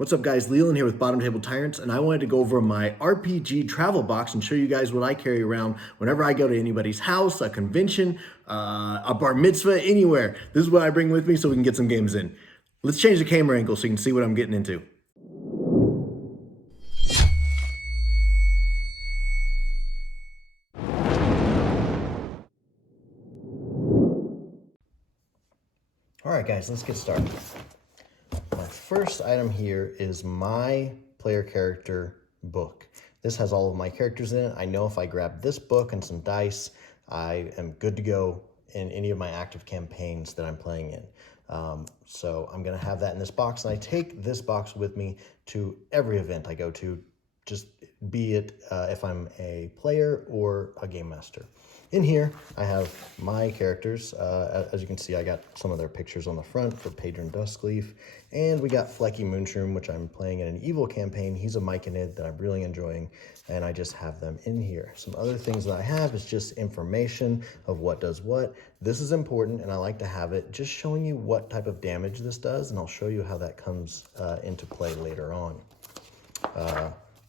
What's up guys, Leland here with Bottom Table Tyrants, and I wanted to go over my RPG travel box and show you guys what I carry around whenever I go to anybody's house, a convention, a bar mitzvah, anywhere. This is what I bring with me so we can get some games in. Let's change the camera angle so you can see what I'm getting into. All right guys, let's get started. My first item here is my player character book. This has all of my characters in it. I know if I grab this book and some dice, I am good to go in any of my active campaigns that I'm playing in. So I'm gonna have that in this box, and I take this box with me to every event I go to, just be it if I'm a player or a game master. In here, I have my characters. As you can see, I got some of their pictures on the front for Padron Duskleaf, and we got Flecky Moonshroom, which I'm playing in an evil campaign. He's a Myconid that I'm really enjoying, and I just have them in here. Some other things that I have is just information of what does what. This is important, and I like to have it just showing you what type of damage this does, and I'll show you how that comes into play later on.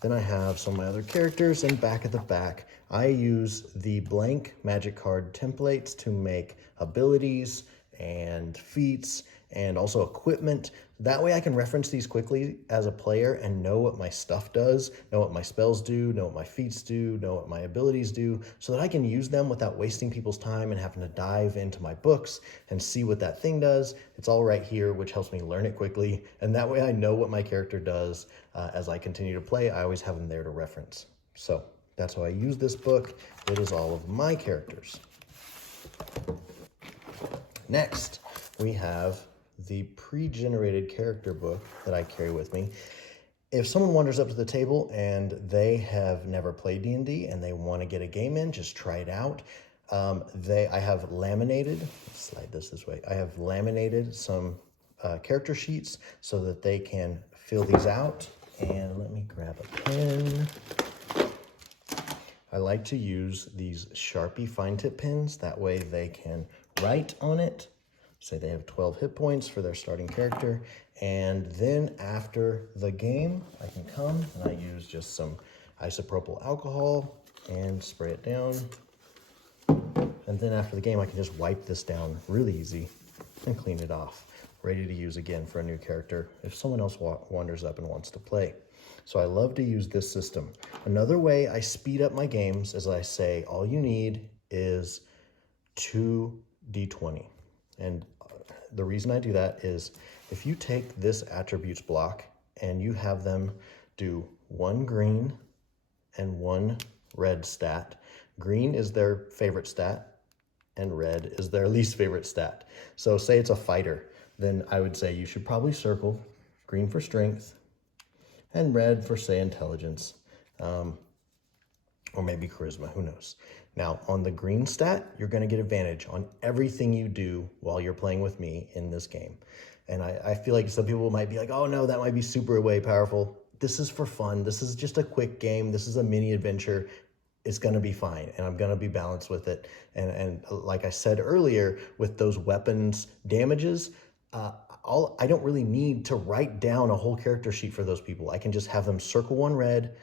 Then I have some of my other characters, and back at the back, I use the blank magic card templates to make abilities and feats and also equipment. That way I can reference these quickly as a player and know what my stuff does, know what my spells do, know what my feats do, know what my abilities do, so that I can use them without wasting people's time and having to dive into my books and see what that thing does. It's all right here, which helps me learn it quickly. And that way I know what my character does as I continue to play. I always have them there to reference. So that's why I use this book. It is all of my characters. Next, we have the pre-generated character book that I carry with me. If someone wanders up to the table and they have never played D&D and they want to get a game in, just try it out. I have laminated, let's slide this way. I have laminated some character sheets so that they can fill these out. And let me grab a pen. I like to use these Sharpie fine tip pens. That way they can write on it. Say they have 12 hit points for their starting character. And then after the game, I can come and I use just some isopropyl alcohol and spray it down. And then after the game, I can just wipe this down really easy and clean it off. Ready to use again for a new character if someone else wanders up and wants to play. So I love to use this system. Another way I speed up my games is I say all you need is 2d20. And the reason I do that is if you take this attributes block and you have them do 1 green and 1 red stat. Green is their favorite stat and red is their least favorite stat. So say it's a fighter, then I would say you should probably circle green for strength and red for, say, intelligence, or maybe charisma, who knows. Now, on the green stat, you're gonna get advantage on everything you do while you're playing with me in this game. And I feel like some people might be like, oh no, that might be super way powerful. This is for fun. This is just a quick game. This is a mini adventure. It's gonna be fine, and I'm gonna be balanced with it. And like I said earlier, with those weapons damages, I don't really need to write down a whole character sheet for those people. I can just have them circle 1 red,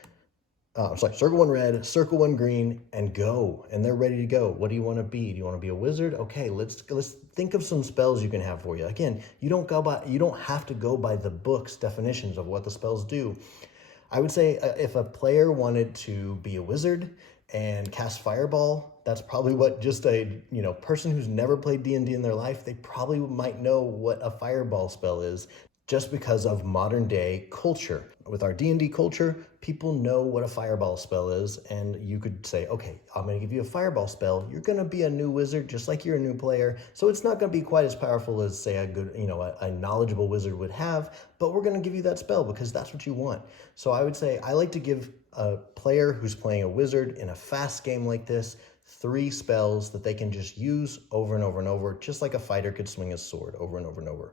circle 1 red, circle 1 green, and go. And they're ready to go. What do you want to be? Do you want to be a wizard? Okay, let's think of some spells you can have for you. Again, you don't have to go by the book's definitions of what the spells do. I would say if a player wanted to be a wizard and cast Fireball, that's probably what just a person who's never played D&D in their life, they probably might know what a Fireball spell is just because of modern day culture. With our D&D culture, people know what a Fireball spell is, and you could say, okay, I'm gonna give you a Fireball spell. You're gonna be a new wizard just like you're a new player, so it's not gonna be quite as powerful as, say, a good, a knowledgeable wizard would have, but we're gonna give you that spell because that's what you want. So I would say I like to give a player who's playing a wizard in a fast game like this 3 spells that they can just use over and over and over, just like a fighter could swing his sword over and over and over.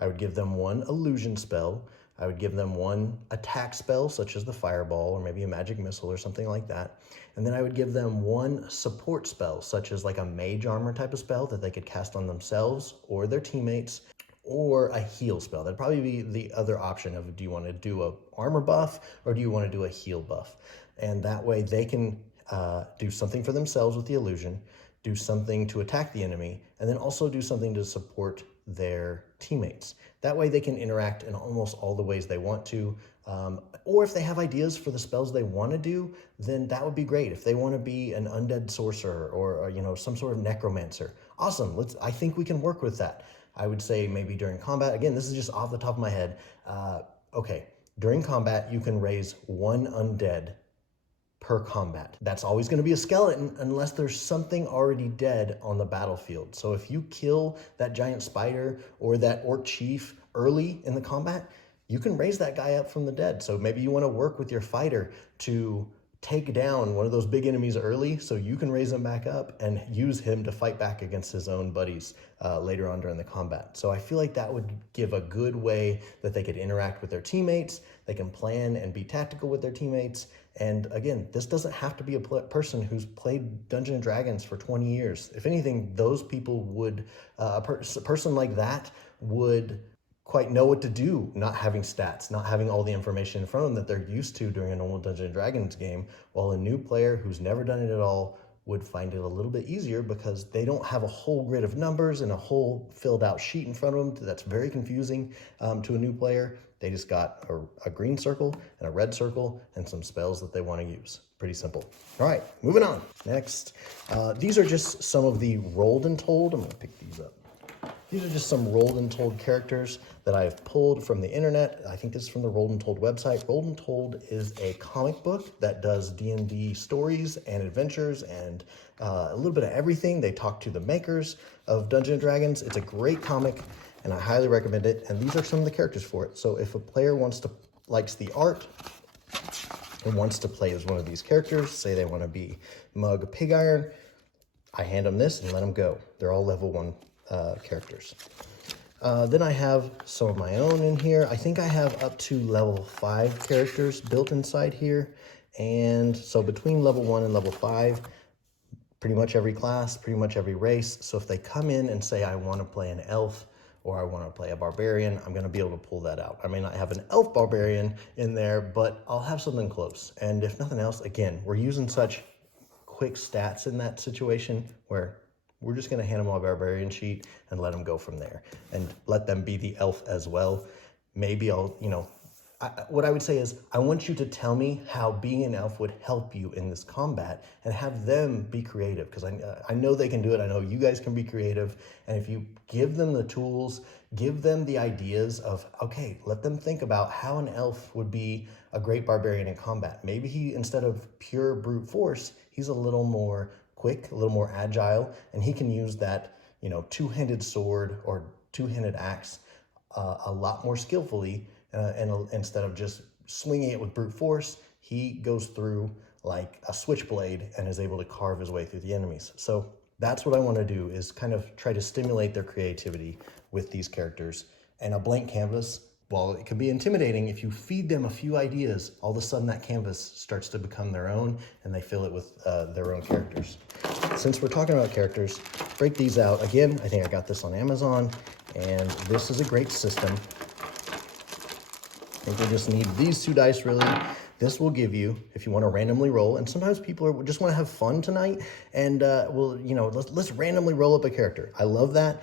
I would give them 1 illusion spell. I would give them 1 attack spell, such as the Fireball or maybe a magic missile or something like that. And then I would give them 1 support spell, such as like a mage armor type of spell that they could cast on themselves or their teammates, or a heal spell. That'd probably be the other option of, do you want to do a armor buff or do you want to do a heal buff? And that way they can do something for themselves with the illusion, do something to attack the enemy, and then also do something to support their teammates. That way they can interact in almost all the ways they want to. Or if they have ideas for the spells they want to do, then that would be great. If they want to be an undead sorcerer or you know, some sort of necromancer, awesome. I think we can work with that. I would say maybe during combat, again, this is just off the top of my head. Okay, during combat, you can raise one undead per combat. That's always going to be a skeleton unless there's something already dead on the battlefield. So if you kill that giant spider or that orc chief early in the combat, you can raise that guy up from the dead. So maybe you want to work with your fighter to take down one of those big enemies early so you can raise him back up and use him to fight back against his own buddies later on during the combat. So I feel like that would give a good way that they could interact with their teammates. They can plan and be tactical with their teammates. And again, this doesn't have to be a person who's played Dungeons & Dragons for 20 years. If anything, those people would, a person like that would quite know what to do, not having stats, not having all the information in front of them that they're used to during a normal Dungeons & Dragons game, while a new player who's never done it at all would find it a little bit easier because they don't have a whole grid of numbers and a whole filled out sheet in front of them that's very confusing to a new player. They just got a green circle and a red circle and some spells that they want to use. Pretty simple. All right, moving on. Next, these are just some of the rolled and told. I'm gonna pick these up. These are just some Rolled and Told characters that I have pulled from the internet. I think this is from the Rolled and Told website. Rolled and Told is a comic book that does D&D stories and adventures and a little bit of everything. They talk to the makers of Dungeons & Dragons. It's a great comic and I highly recommend it. And these are some of the characters for it. So if a player likes the art and wants to play as one of these characters, say they want to be Mug Pig Iron, I hand them this and let them go. They're all level 1 characters. Then I have some of my own in here. I think I have up to level 5 characters built inside here. And so between level 1 and level 5, pretty much every class, pretty much every race. So if they come in and say, I want to play an elf or I want to play a barbarian, I'm going to be able to pull that out. I may not have an elf barbarian in there, but I'll have something close. And if nothing else, again, we're using such quick stats in that situation where we're just going to hand them a barbarian sheet and let them go from there and let them be the elf as well. Maybe I'll, what I would say is I want you to tell me how being an elf would help you in this combat and have them be creative because I know they can do it. I know you guys can be creative. And if you give them the tools, give them the ideas of, okay, let them think about how an elf would be a great barbarian in combat. Maybe he, instead of pure brute force, he's a little more quick, a little more agile, and he can use that, two-handed sword or two-handed axe a lot more skillfully. And instead of just swinging it with brute force, he goes through like a switchblade and is able to carve his way through the enemies. So that's what I want to do, is kind of try to stimulate their creativity with these characters. And a blank canvas, while it can be intimidating, if you feed them a few ideas, all of a sudden that canvas starts to become their own and they fill it with their own characters. Since we're talking about characters, break these out. Again, I think I got this on Amazon, and this is a great system. I think we just need these 2 dice really. This will give you, if you want to randomly roll, and sometimes people just want to have fun tonight, and let's randomly roll up a character. I love that.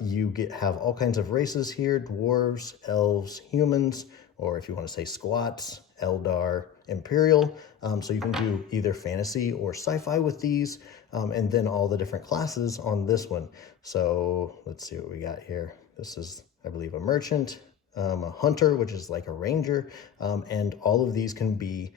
You have all kinds of races here: dwarves, elves, humans, or if you want to say squats, Eldar, Imperial. So you can do either fantasy or sci-fi with these, and then all the different classes on this one. So let's see what we got here. This is, I believe, a merchant. A hunter, which is like a ranger, and all of these can be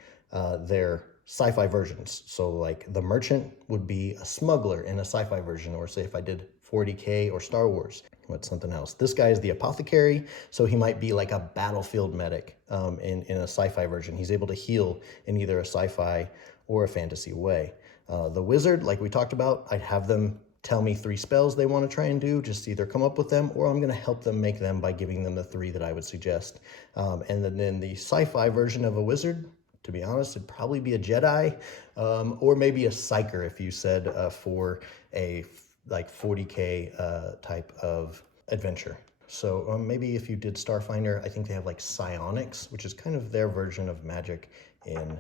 their sci-fi versions. So like the merchant would be a smuggler in a sci-fi version, or say if I did 40K or Star Wars. What's something else? This guy is the apothecary, so he might be like a battlefield medic in a sci-fi version. He's able to heal in either a sci-fi or a fantasy way. The wizard, like we talked about, I'd have them tell me 3 spells they want to try and do, just either come up with them, or I'm going to help them make them by giving them the 3 that I would suggest. And then in the sci-fi version of a wizard, to be honest, it'd probably be a Jedi, or maybe a psyker if you said for a like 40K type of adventure. So maybe if you did Starfinder, I think they have like psionics, which is kind of their version of magic in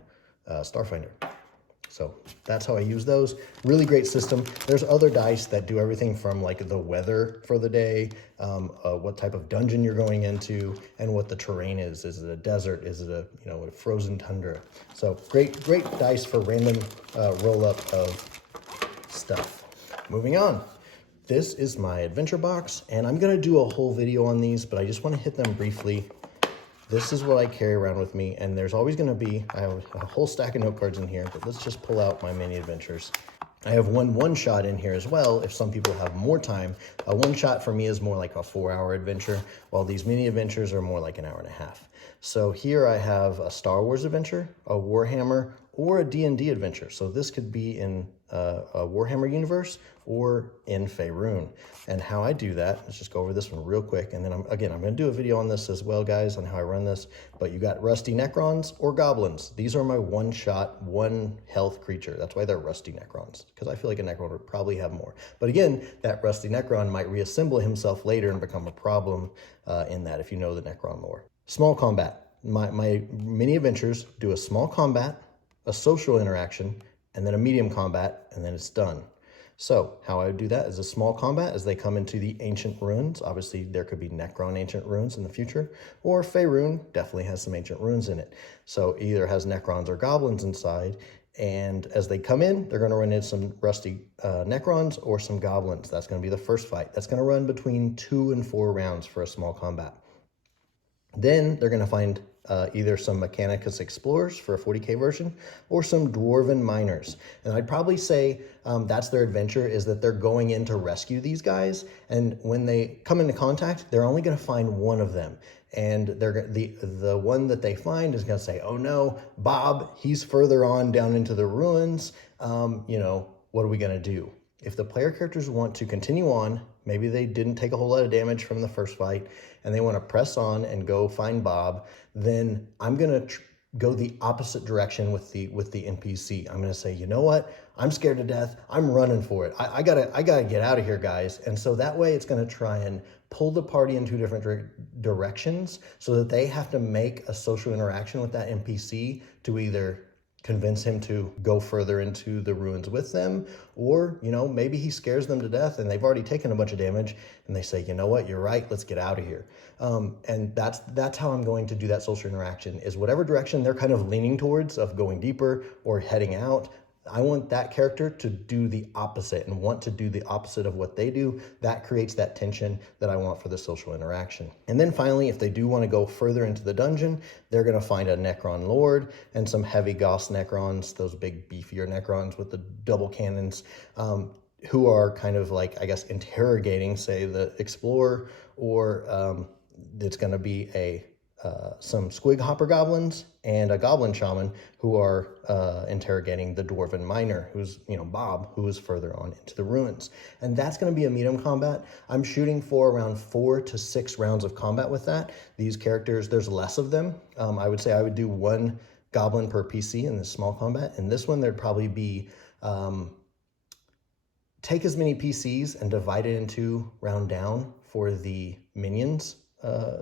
Starfinder. So that's how I use those. Really great system. There's other dice that do everything from like the weather for the day, what type of dungeon you're going into, and what the terrain is. Is it a desert? Is it a, you know, a frozen tundra? So great dice for random roll up of stuff. Moving on. This is my adventure box, and I'm gonna do a whole video on these, but I just wanna hit them briefly. This is what I carry around with me, and there's always going to be, I have a whole stack of note cards in here, but let's just pull out my mini adventures. I have one shot in here as well if some people have more time. A one shot for me is more like a 4-hour adventure, while these mini adventures are more like an hour and a half. So here I have a Star Wars adventure, a Warhammer, or a D&D adventure. So this could be in a Warhammer universe or in Faerun. And how I do that, let's just go over this one real quick. And then I'm going to do a video on this as well, guys, on how I run this. But you got rusty Necrons or goblins. These are my one shot, one health creature. That's why they're rusty Necrons, because I feel like a Necron would probably have more. But again, that rusty Necron might reassemble himself later and become a problem in that, if you know the Necron lore. Small combat. My mini adventures do a small combat, a social interaction, and then a medium combat, and then it's done. So how I would do that is a small combat as they come into the ancient ruins. Obviously, there could be Necron ancient ruins in the future, or Faerun definitely has some ancient ruins in it. So either has Necrons or goblins inside, and as they come in, they're going to run into some rusty Necrons or some goblins. That's going to be the first fight. That's going to run between 2 and 4 rounds for a small combat. Then they're going to find either some Mechanicus Explorers for a 40k version or some Dwarven Miners. And I'd probably say that's their adventure, is that they're going in to rescue these guys. And when they come into contact, they're only going to find one of them. And they're the one that they find is going to say, oh no, Bob, he's further on down into the ruins. You know, what are we going to do? If the player characters want to continue on, maybe they didn't take a whole lot of damage from the first fight, and they want to press on and go find Bob, then I'm going to go the opposite direction with the NPC. I'm going to say, you know what? I'm scared to death. I'm running for it. I gotta get out of here, guys. And so that way it's going to try and pull the party in 2 different directions so that they have to make a social interaction with that NPC to either convince him to go further into the ruins with them, or, you know, maybe he scares them to death and they've already taken a bunch of damage and they say, you know what, you're right, let's get out of here. And that's how I'm going to do that social interaction, is whatever direction they're kind of leaning towards of going deeper or heading out, I want that character to do the opposite and want to do the opposite of what they do. That creates that tension that I want for the social interaction. And then finally, if they do want to go further into the dungeon, they're going to find a Necron Lord and some heavy Goss Necrons, those big beefier Necrons with the double cannons, who are kind of like, I guess, interrogating, say, the Explorer, or it's going to be some Squig Hopper Goblins and a Goblin Shaman who are interrogating the Dwarven Miner, who's, you know, Bob, who is further on into the ruins. And that's going to be a medium combat. I'm shooting for around 4 to 6 rounds of combat with that. These characters, there's less of them. I would say I would do 1 Goblin per PC in this small combat. In this one, there'd probably be take as many PCs and divide it into round down for the minions,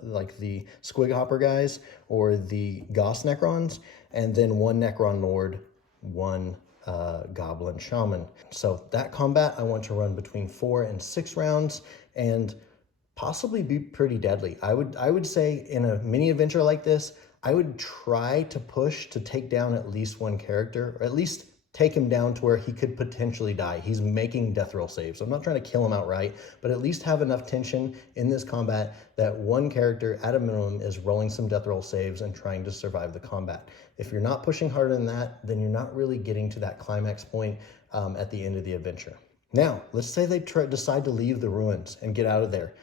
like the Squig Hopper guys or the Goss Necrons, and then 1 Necron Lord, 1 Goblin Shaman. So that combat I want to run between 4 and 6 rounds and possibly be pretty deadly. I would say in a mini adventure like this, I would try to push to take down at least 1 character, or at least take him down to where he could potentially die. He's making death roll saves. So I'm not trying to kill him outright, but at least have enough tension in this combat that 1 character at a minimum is rolling some death roll saves and trying to survive the combat. If you're not pushing harder than that, then you're not really getting to that climax point at the end of the adventure. Now, let's say they decide to leave the ruins and get out of there.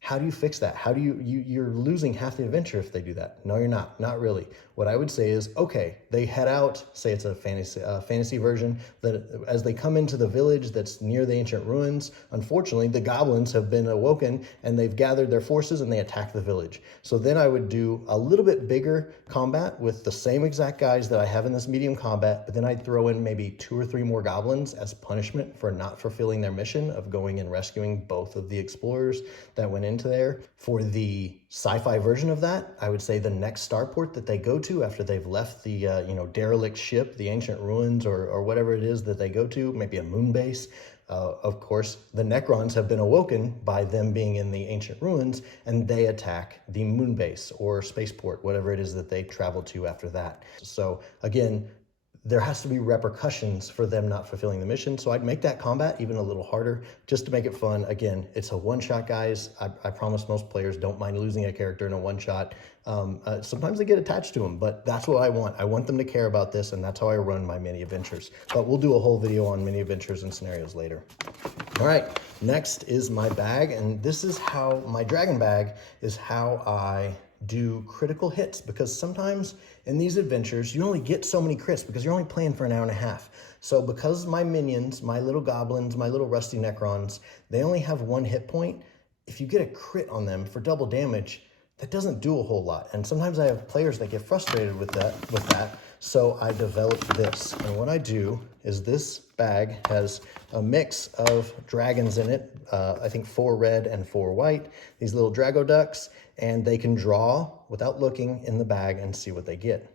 How do you fix that? How do you're losing half the adventure if they do that. No, you're not really. What I would say is, okay, they head out, say it's a fantasy version, that as they come into the village that's near the ancient ruins, unfortunately, the goblins have been awoken and they've gathered their forces and they attack the village. So then I would do a little bit bigger combat with the same exact guys that I have in this medium combat, but then I'd throw in maybe 2 or 3 more goblins as punishment for not fulfilling their mission of going and rescuing both of the explorers that went into there. For the sci-fi version of that, I would say the next starport that they go to after they've left the derelict ship, the ancient ruins, or whatever it is that they go to, maybe a moon base. Of course, the Necrons have been awoken by them being in the ancient ruins, and they attack the moon base or spaceport, whatever it is that they travel to after that. So again, there has to be repercussions for them not fulfilling the mission. So I'd make that combat even a little harder just to make it fun. Again, it's a one-shot, guys. I promise most players don't mind losing a character in a one-shot. Sometimes they get attached to them, but that's what I want. I want them to care about this, and that's how I run my mini adventures. But we'll do a whole video on mini adventures and scenarios later. All right, next is my bag, and this is how my dragon bag is how I do critical hits, because sometimes in these adventures you only get so many crits because you're only playing for an hour and a half. So because my minions, my little goblins, my little rusty Necrons, they only have 1 hit point, if you get a crit on them for double damage, that doesn't do a whole lot. And sometimes I have players that get frustrated with that. So I developed this, and what I do is this bag has a mix of dragons in it. I think 4 red and 4 white, these little Drago ducks, and they can draw without looking in the bag and see what they get.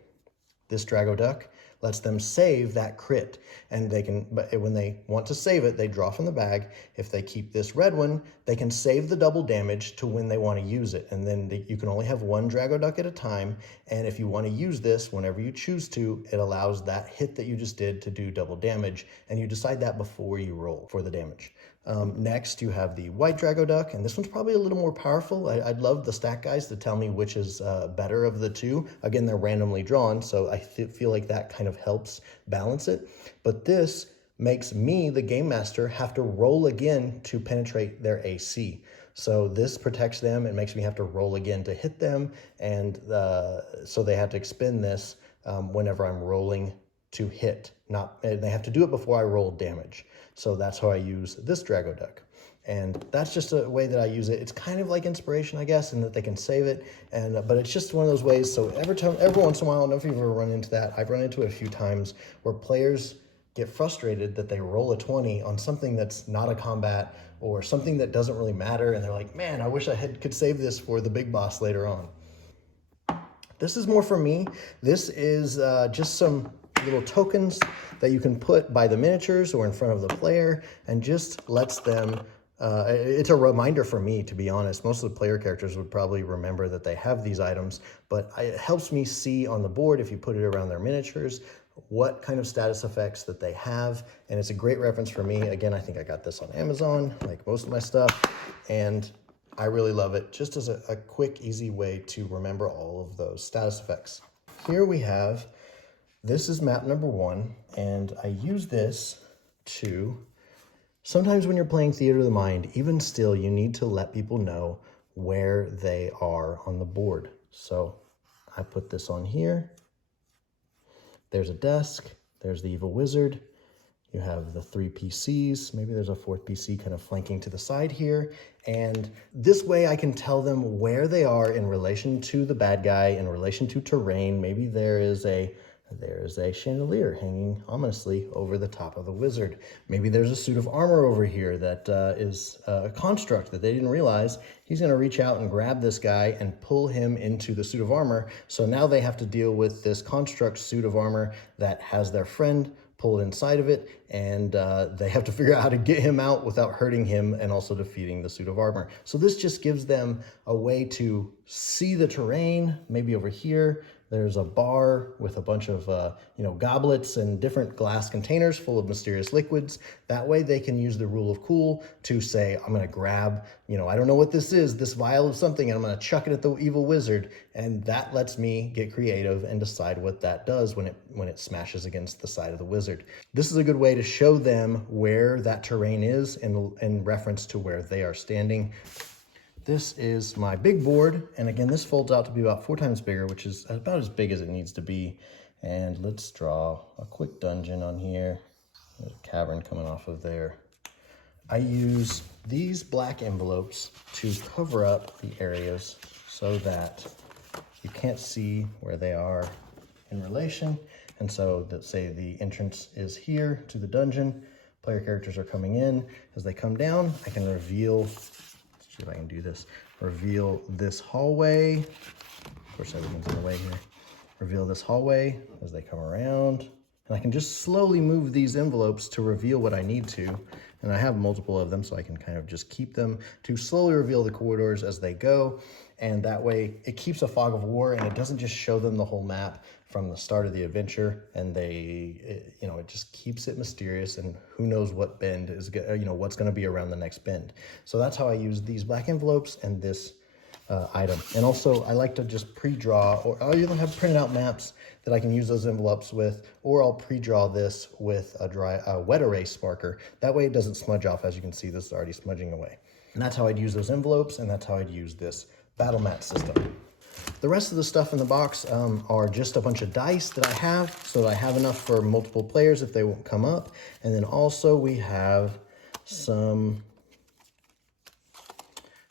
This Drago duck lets them save that crit, and they can, but when they want to save it, they draw from the bag. If they keep this red one, they can save the double damage to when they want to use it, and then you can only have 1 Drago duck at a time, and if you want to use this whenever you choose to, it allows that hit that you just did to do double damage, and you decide that before you roll for the damage. Next, you have the white Drago duck, and this one's probably a little more powerful. I'd love the stat guys to tell me which is better of the two. Again, they're randomly drawn, so I feel like that kind of helps balance it. But this makes me, the game master, have to roll again to penetrate their AC. So this protects them. It makes me have to roll again to hit them, and so they have to expend this whenever I'm rolling to hit. They have to do it before I roll damage. So that's how I use this Drago duck. And that's just a way that I use it. It's kind of like inspiration, I guess, in that they can save it. But it's just one of those ways. So every once in a while, I don't know if you've ever run into that. I've run into it a few times where players get frustrated that they roll a 20 on something that's not a combat or something that doesn't really matter. And they're like, man, I wish I could save this for the big boss later on. This is more for me. This is just some little tokens that you can put by the miniatures or in front of the player, and just lets them, it's a reminder for me, to be honest. Most of the player characters would probably remember that they have these items, but it helps me see on the board, if you put it around their miniatures, what kind of status effects that they have. And it's a great reference for me. Again, I think I got this on Amazon, like most of my stuff, and I really love it, just as a quick, easy way to remember all of those status effects. Here we have, this is map number 1, and I use this to, sometimes when you're playing Theater of the Mind, even still, you need to let people know where they are on the board. So I put this on here. There's a desk, there's the evil wizard. You have the 3 PCs, maybe there's a 4th PC kind of flanking to the side here. And this way I can tell them where they are in relation to the bad guy, in relation to terrain. Maybe there's a chandelier hanging ominously over the top of the wizard. Maybe there's a suit of armor over here that is a construct that they didn't realize. He's going to reach out and grab this guy and pull him into the suit of armor. So now they have to deal with this construct suit of armor that has their friend pulled inside of it, and they have to figure out how to get him out without hurting him and also defeating the suit of armor. So this just gives them a way to see the terrain. Maybe over here there's a bar with a bunch of goblets and different glass containers full of mysterious liquids. That way they can use the rule of cool to say, I'm going to grab, I don't know what this is, this vial of something, and I'm going to chuck it at the evil wizard. And that lets me get creative and decide what that does when it smashes against the side of the wizard. This is a good way to show them where that terrain is in reference to where they are standing. This is my big board, and again, this folds out to be about 4 times bigger, which is about as big as it needs to be. And let's draw a quick dungeon on here. There's a cavern coming off of there. I use these black envelopes to cover up the areas so that you can't see where they are in relation. And so let's say the entrance is here to the dungeon. Player characters are coming in. As they come down, I can reveal see if I can do this. Reveal this hallway. Of course, everything's in the way here. Reveal this hallway as they come around. And I can just slowly move these envelopes to reveal what I need to. And I have multiple of them, so I can kind of just keep them to slowly reveal the corridors as they go. And that way it keeps a fog of war, and it doesn't just show them the whole map from the start of the adventure. And it just keeps it mysterious, and who knows what bend is, what's going to be around the next bend. So that's how I use these black envelopes and this item. And also I like to just pre-draw, or I'll either have printed out maps that I can use those envelopes with, or I'll pre-draw this with a wet erase marker. That way it doesn't smudge off. As you can see, this is already smudging away. And that's how I'd use those envelopes, and that's how I'd use this battle mat system. The rest of the stuff in the box are just a bunch of dice that I have, so that I have enough for multiple players if they won't come up. And then also we have some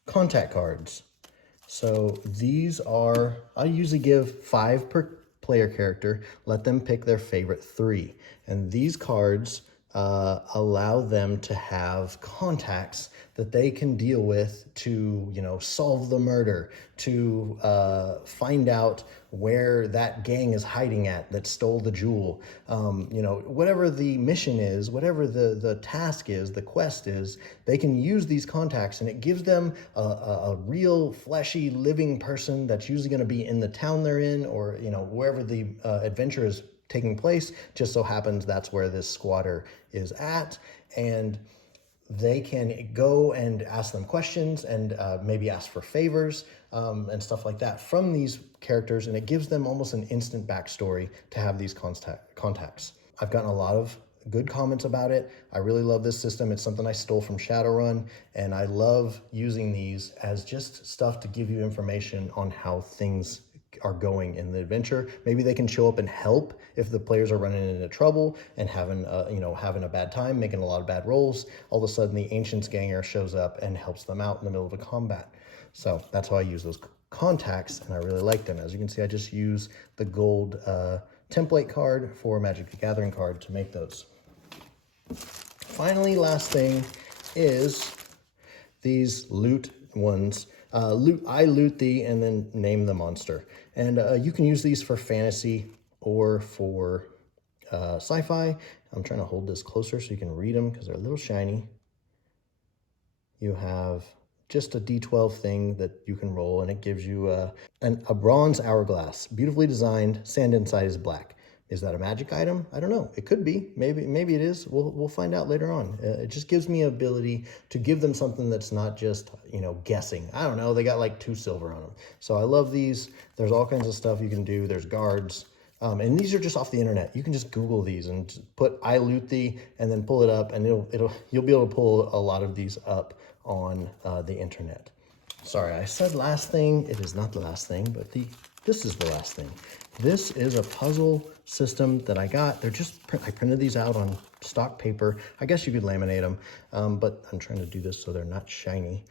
contact cards. So these are, I usually give 5 per player character, let them pick their favorite 3. And these cards allow them to have contacts that they can deal with to, solve the murder, to find out where that gang is hiding at that stole the jewel. Whatever the mission is, whatever the task is, the quest is, they can use these contacts, and it gives them a real fleshy living person that's usually going to be in the town they're in, or wherever the adventure is taking place. Just so happens that's where this squatter is at, and they can go and ask them questions and maybe ask for favors and stuff like that from these characters, and it gives them almost an instant backstory to have these contacts. I've gotten a lot of good comments about it. I really love this system. It's something I stole from Shadowrun, and I love using these as just stuff to give you information on how things are going in the adventure. Maybe they can show up and help if the players are running into trouble and having a bad time, making a lot of bad rolls. All of a sudden the Ancients ganger shows up and helps them out in the middle of a combat. So that's how I use those contacts, and I really like them. As you can see, I just use the gold template card for Magic the Gathering card to make those. Finally, last thing is these loot ones. I loot thee, and then name the monster. And you can use these for fantasy or for sci-fi. I'm trying to hold this closer so you can read them because they're a little shiny. You have just a D12 thing that you can roll, and it gives you a bronze hourglass, beautifully designed. Sand inside is black. Is that a magic item? I don't know. It could be. Maybe it is. We'll find out later on. It just gives me ability to give them something that's not just, guessing. I don't know. They got like 2 silver on them. So I love these. There's all kinds of stuff you can do. There's guards. And these are just off the internet. You can just Google these and put I loot thee and then pull it up, and you'll be able to pull a lot of these up on the internet. Sorry, I said last thing. It is not the last thing, but this is the last thing. This is a puzzle system that I got. I printed these out on stock paper. I guess you could laminate them, but I'm trying to do this so they're not shiny.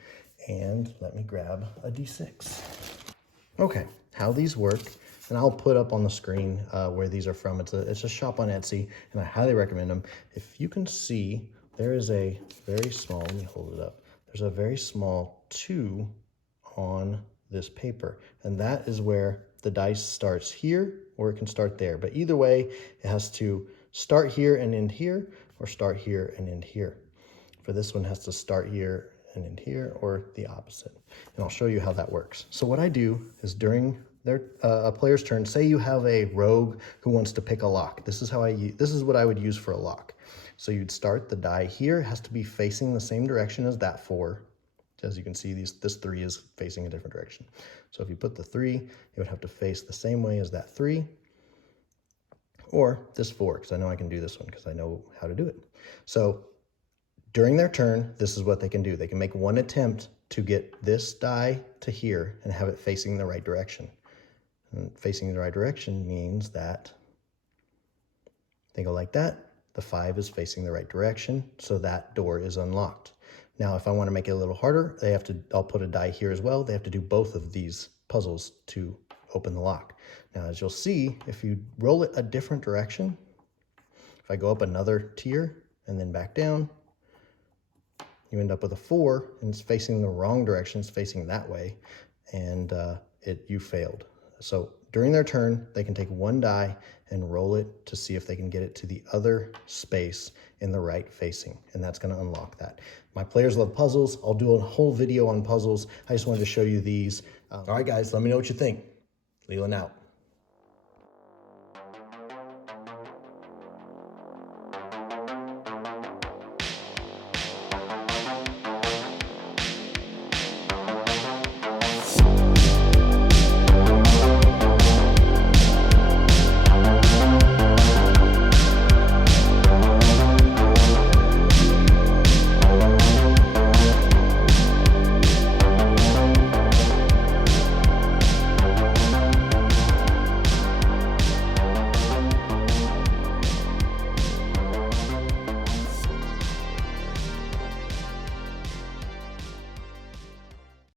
And let me grab a D6. Okay, how these work, and I'll put up on the screen where these are from. It's a shop on Etsy, and I highly recommend them. If you can see, there is a very small, let me hold it up. There's a very small 2 on this paper, and that is where the dice starts here, or it can start there. But either way, it has to start here and end here, or start here and end here. For this one, it has to start here and end here, or the opposite. And I'll show you how that works. So what I do is during a player's turn, say you have a rogue who wants to pick a lock. This is what I would use for a lock. So you'd start the die here. It has to be facing the same direction as that 4. As you can see, this 3 is facing a different direction. So if you put the 3, it would have to face the same way as that 3, or this 4, because I know I can do this one because I know how to do it. So during their turn, this is what they can do. They can make one attempt to get this die to here and have it facing the right direction. And facing the right direction means that they go like that. The 5 is facing the right direction, so that door is unlocked. Now, if I want to make it a little harder, I'll put a die here as well. They have to do both of these puzzles to open the lock. Now, as you'll see, if you roll it a different direction, if I go up another tier and then back down, you end up with a 4 and it's facing the wrong direction, it's facing that way, and you failed. So during their turn, they can take 1 die and roll it to see if they can get it to the other space in the right facing, and that's going to unlock that. My players love puzzles. I'll do a whole video on puzzles. I just wanted to show you these. All right, guys, let me know what you think. Leland out.